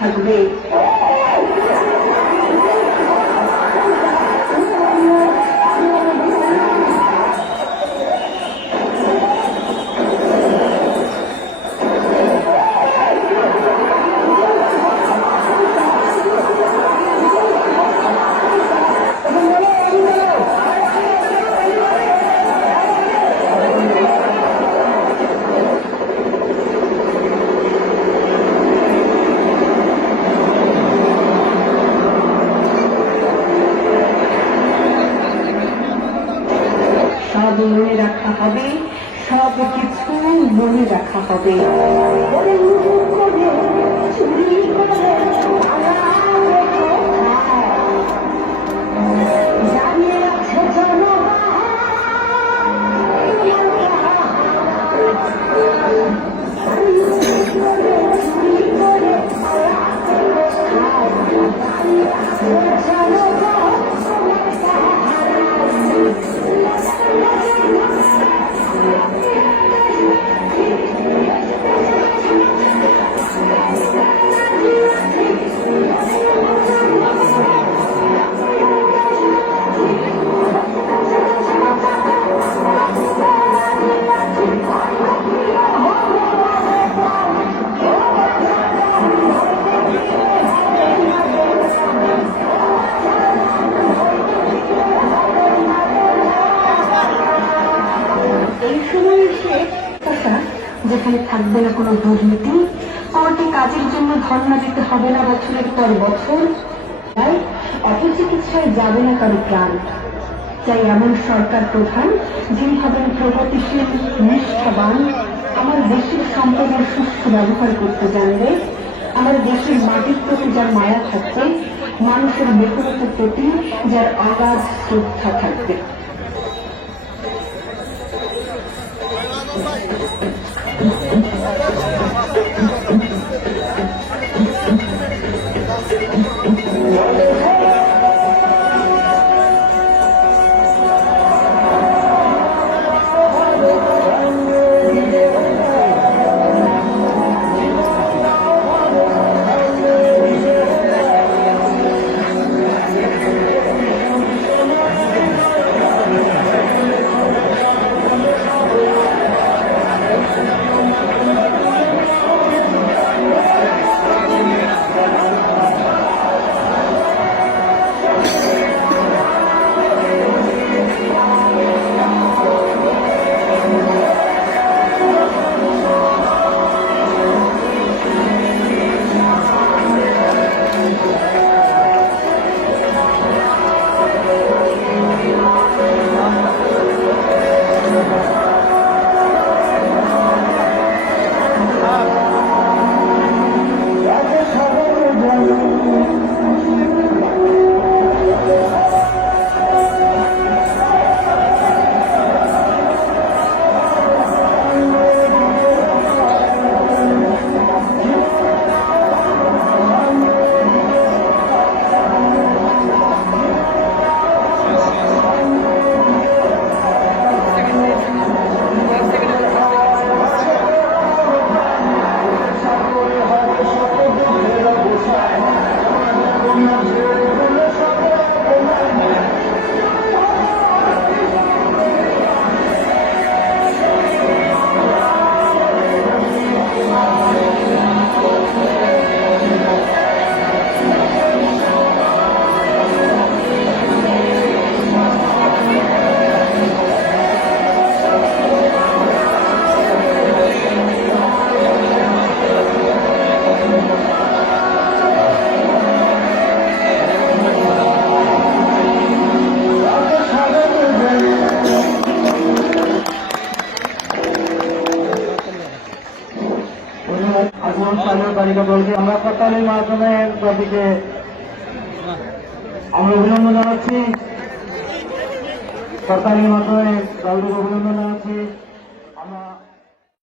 থাকবে। সব মনে রাখা হবে, সব কিছু মনে রাখা হবে। যেখানে থাকবে না কোনো দুর্নীতি, কোর্টে কাজের জন্য ধর্ণা দিতে হবে না বছরের পর বছর, তাই অপচিকিৎসায় যাবে না কারো প্রাণ। চাই এমন সরকার প্রধান যিনি হবেন প্রগতিশীল, নিষ্ঠাবান, আমার দেশের সম্পদের সুষ্ঠু ব্যবহার করতে জানবে, আমার দেশের মাটির প্রতি যার মায়া থাকবে, মানুষের বেতনতার প্রতি যার অগাধ শ্রদ্ধা থাকবে। আমরা সরকারের মাধ্যমে প্রতিকে আমরা অভিনন্দন জানাচ্ছি, সরকারের মাধ্যমে অভিনন্দন জানাচ্ছি আমরা।